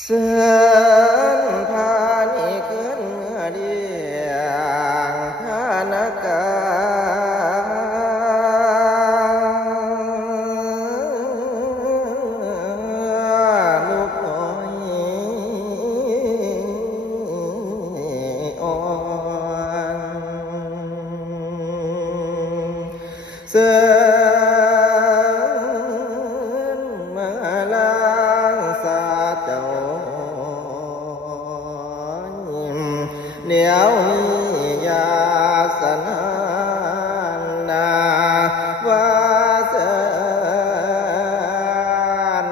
เสือนพานิขึ้นเมื่อเดียงพานากาลูกน้อยอ่อนเสือนมาลางสาเจ้าเดี๋ยวนี้ยาสนานาว่าเสิน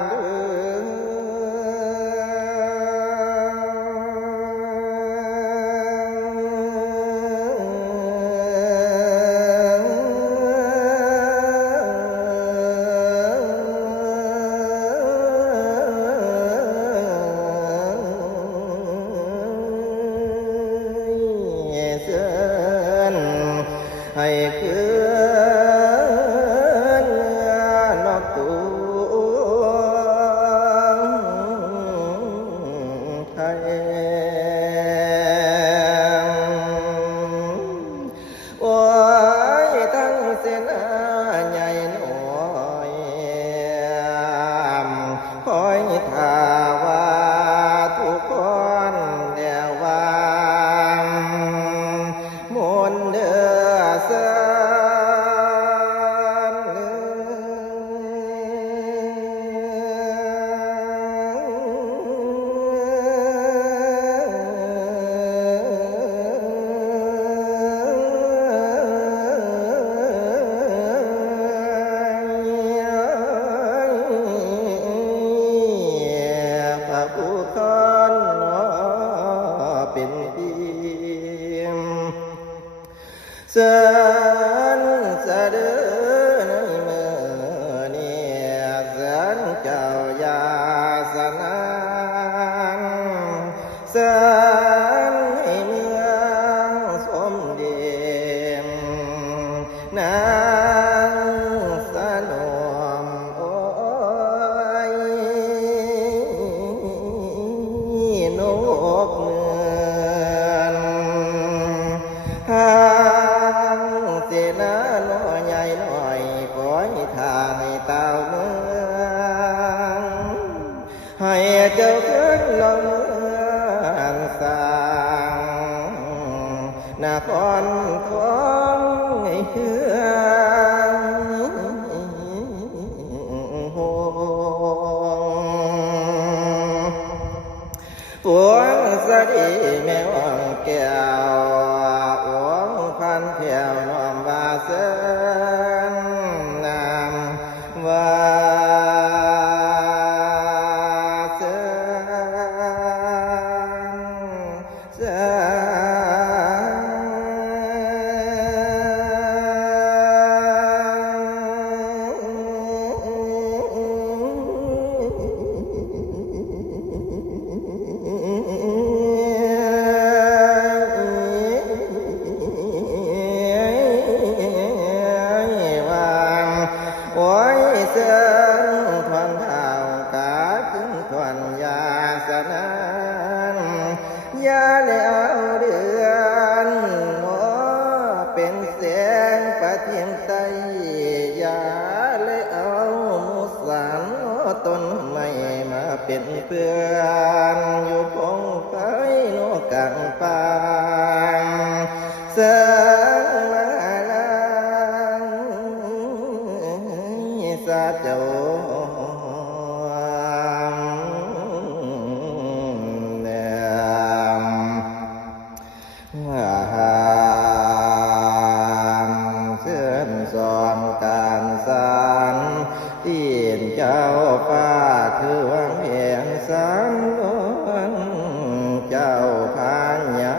เสินให้คืนนอกตัวไทยโอ้ยทั้งเสนาใหญ่น้อยคอยท่าว่าทุกคนเดียวว่ามนต์เดือเสพระผู้ทอนเป็นเพียงเสินเสด็จในเมื่อเนี่ยเสินเจ้ายาสนางเสินให้เมืองสมเด็จนางสนมโอ้ยนกเมืองทางเสนาน้อยใหญ่หน่อยขอให้ทางให้เต้าเมืองให้เจ้าขึ้นลงเมืองสร้างนครทองให้เฮืองหงปวงสดีแม่วังแก้วอวงพันแผ่วน้อมบาเสนนามว่าเสโอ้ยเสินทวนเท้ากาขึ้นทวนยาสนานยาแล้วเดือนโอ้เป็นแสงประเทียมใสยาเลยเอามุสานต้นไม้มาเป็นเพื่อนอยู่พงไผ่นกลางป่าเสินมาลางสาเจ้าแนมเสื่อมสอนการสารที่เจ้าฟ้าคือวังเหียงสังเจ้าพญา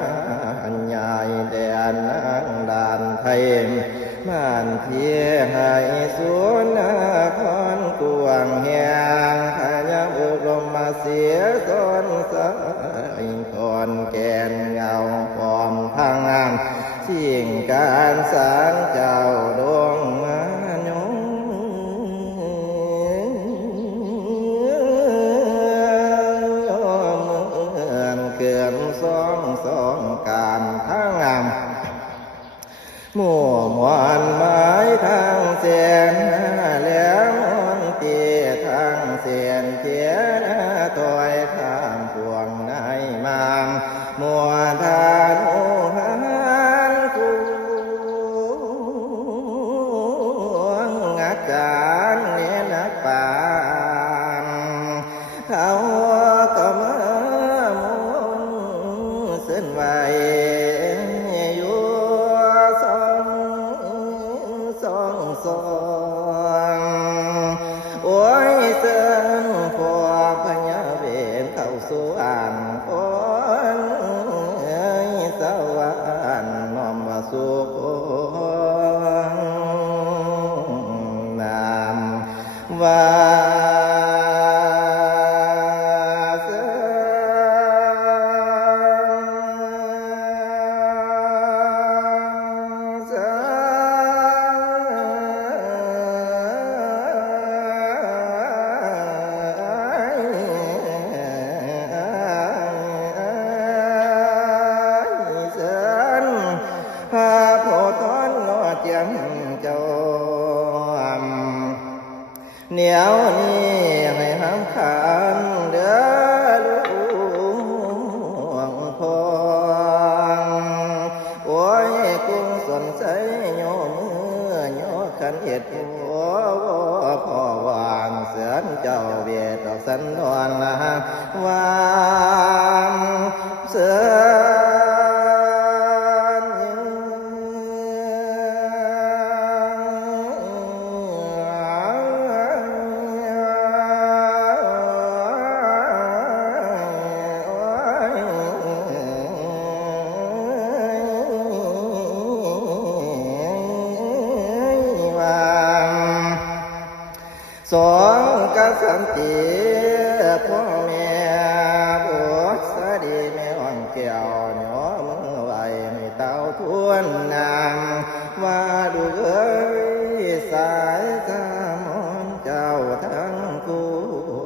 ใหญ่แดนนางด่านไทยมันเทียให้สวนนาครกวางแหงขยามอุรมมาเสียตนสายคอนแกนเงาปอมทางงามสิ่งการสร้างเจ้าดวงมายง ย งสงการทั้งงามหมู่มวลไม้ทางเสียนแล้วมันเตี้ยทางเสียนเทียนถอยทางพวงในมามมัวทานโอหันกูอาจารย์เนี่ยนักปานเขาก็มามุนเส้นไว้อยู่สองโอ้ยเส้นพวกพญาเวรเข้าสู่อ่านคนสวรรค์น้อมมาสู่นามว่าเหนียวนี่ให้ห้ามขันเด้อลูกพองโอ้ยกุ้งสนใจโยมือโยขันเห็ดหัวพ่อวางเสือนเจ้าเบียดอกสันดอนละวางเสืสองกษัตริย์พ่อแม่บุตรสดีแม่อ่อนแก้วหนอมือไหวให้เต้าทวนนางว่าดูเอ้ยสายตามอนเจ้าทั้งค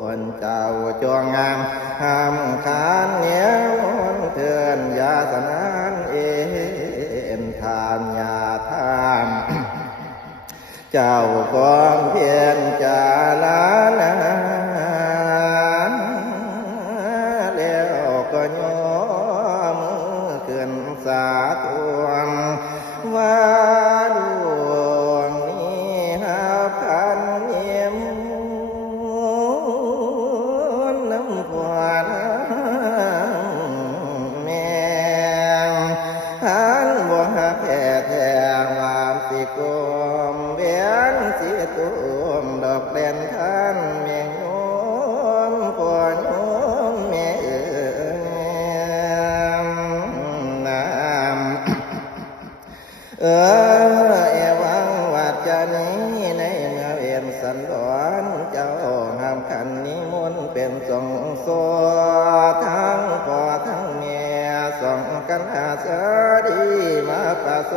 วรเจ้าจวงงามห้ามขานเหนียวมนเถื่อนยาสนานเอ็นทานยาทานเจ้าความเพียรจาลานาแล้วก็ยอมขึ้นสาทวงว่าดวงนี้หาพันเยี่ยมน้ำขวานแม่หันบ่หักแท้วามสิกมสีตุ่มดอกแดนท่านเมียงโยมก่อนโยมเมียน้ำเอวังวัดจะนี้ในเมื่อเวียนสันดอนเจ้าห้ามขันนิมนต์เป็นสงฆ์โซทั้งพ่อทั้งเมียส่องกันอาสาดีมาประส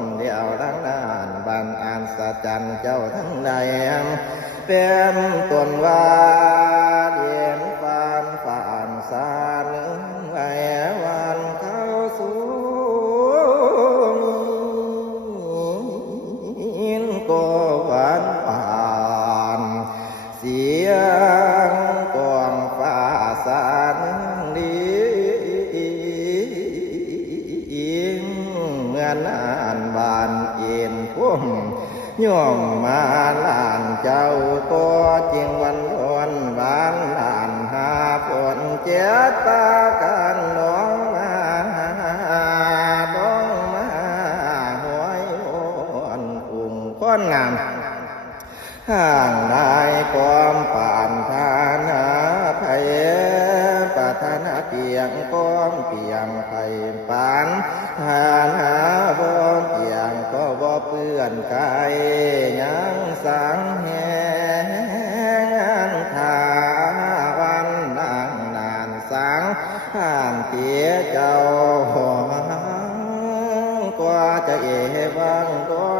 มเดียวดังนานบันอันสัจจันเจ้าทั้งใดเป็นต้นว่าเรียนฟานฝ่านสารไว้วันเข้าสู่มินก็หวานผ่านเสียงกองฟ้าสารดีเมื่อนานบานเอ็นพุ่มย่อมมาลานเจ้าตัวจริงวันวันบานลานหาฝนเจ็ดตากันน้องมาหวยวนอุ่งก้อนงามห่างได้ความป่านทานาไผ่ปะทานาเปียงก้อมเปียงไผ่ปานทานาบ่เปียงก็บ่เปื้อนกายยังสังแหงทาวันนางนานสังผ่านเตียเจ้ากว่าจะเอวังก็